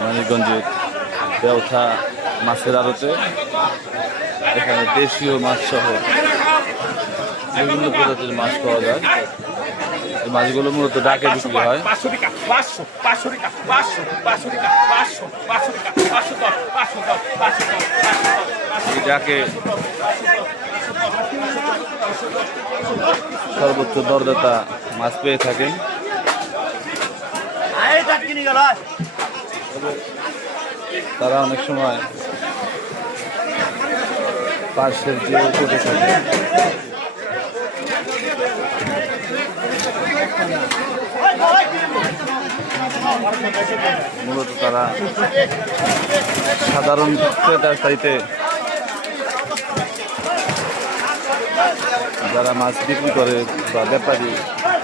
মানিকগঞ্জের দেওথা মাছের আড়তে। এখানে দেশীয় মাছ সহ বিভিন্ন প্রজাতির মাছ পাওয়া যায়। এই মাছগুলো মূলত ডাকে বিক্রি হয় ডাকে সর্বোচ্চ দরদাতা মাছ পেয়ে থাকেন তারা অনেক সময় পার্শ্বের যে উপরে থাকে মূলত তারা সাধারণ ক্রেতার চাইতে যারা মাছ বিক্রি করে বা ব্যাপারী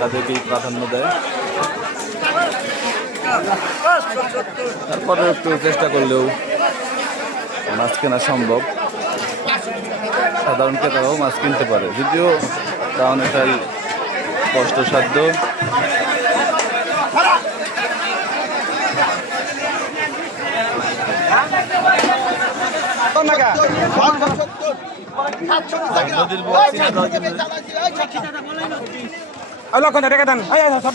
তাদেরকেই প্রাধান্য দেয়। তারপরে একটু চেষ্টা করলেও মাছ কেনা সম্ভব। সাধারণ ক্রেতারাও মাছ কিনতে পারে। যদিও তা অনেকটাই কষ্টসাধ্য নদীর লক্ষণ রেখে দেন। সব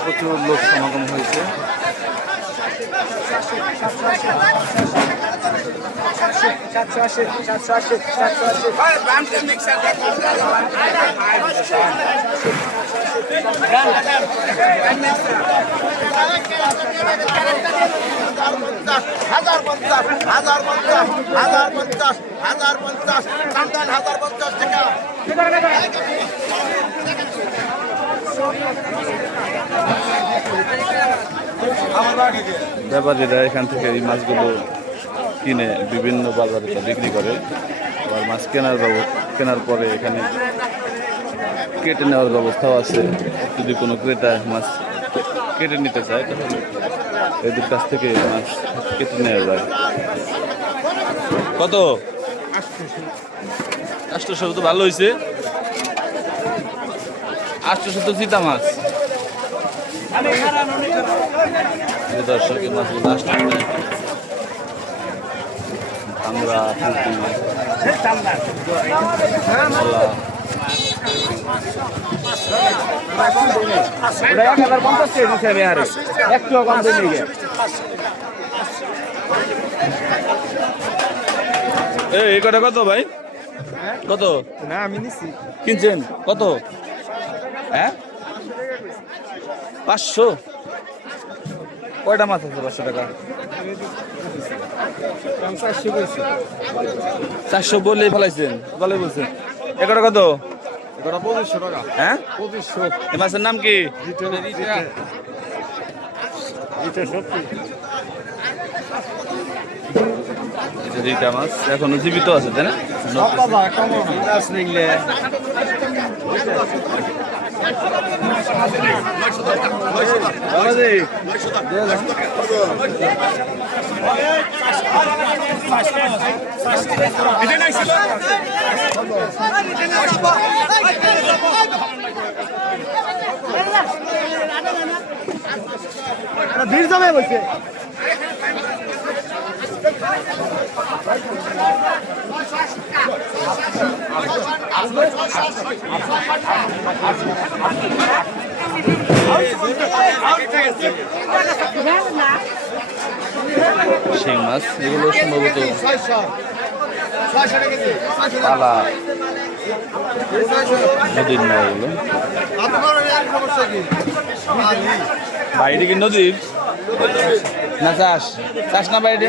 প্রচুর লোক সমাগম হয়েছে হাজার পঞ্চাশ হাজার পঞ্চাশ হাজার পঞ্চাশ হাজার পঞ্চাশ হাজার পঞ্চাশ টাকা ব্যাপারীরা এখান থেকে এই মাছগুলো কিনে বিভিন্ন বাজারে বিক্রি করে। আবার মাছ কেনার কেনার পরে এখানে কেটে নেওয়ার ব্যবস্থাও আছে। যদি কোনো ক্রেতা মাছ কেটে নিতে চায় তাহলে এদের কাছ থেকে মাছ কেটে নেওয়া যায়। কত? আষ্টশো তো ভালো হয়েছে আষ্টশো তো চিতা মাছ। দর্শক এই মাছগুলো আসতে আমরা এক হাজার পঞ্চাশ টাকা দিচ্ছে আমি আরে একটু কম দিয়ে নিয়ে এই এই কটা কত ভাই? কত? না আমি নিছি। কিনছেন? কত? হ্যাঁ? পাঁচশো। কয়টা মাছ আছে পাঁচশো টাকা চারশো বলে ফেলাইছেন। বলে বলছেন। একটা কত? এটা পঁচিশশো টাকা হ্যাঁ মাছের নাম কি? রিটা মাছ এখনও জীবিত আছে তাই না? ভিড় যাবে বলছে সেই মাছ এগুলো সম্ভবত পালা নদীর না এগুলো বাইরে কি নদী না, চাষ। চাষ না বাইরে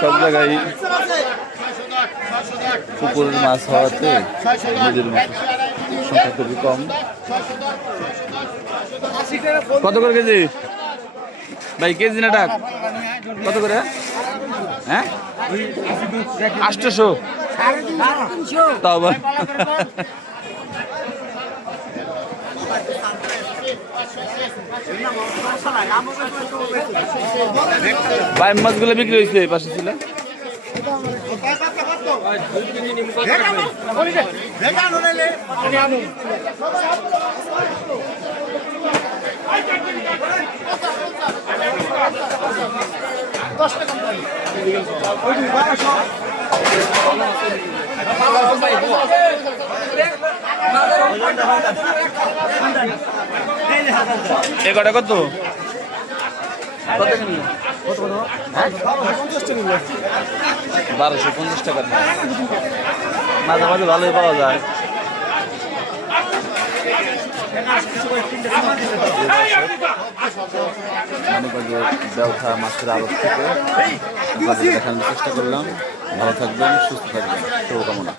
সব জায়গায় পুকুরের মাছ হওয়াতে নদীর মাছ সংখ্যা খুবই কম। কত করে কেজি? ভাই, কেজি না ডাক? কত করে? হ্যাঁ? আষ্টশো তাও ভাই মাছগুলো বিক্রি হয়েছে পাশে ছিল। দশটা এগারোটা কত? বারোশো পঞ্চাশ টাকার মাঝামাঝি ভালোই পাওয়া যায়। ব্যবসা মাছের আড়ত থেকে দেখানোর চেষ্টা করলাম। ভালো থাকবেন সুস্থ থাকবেন। শুভকামনা।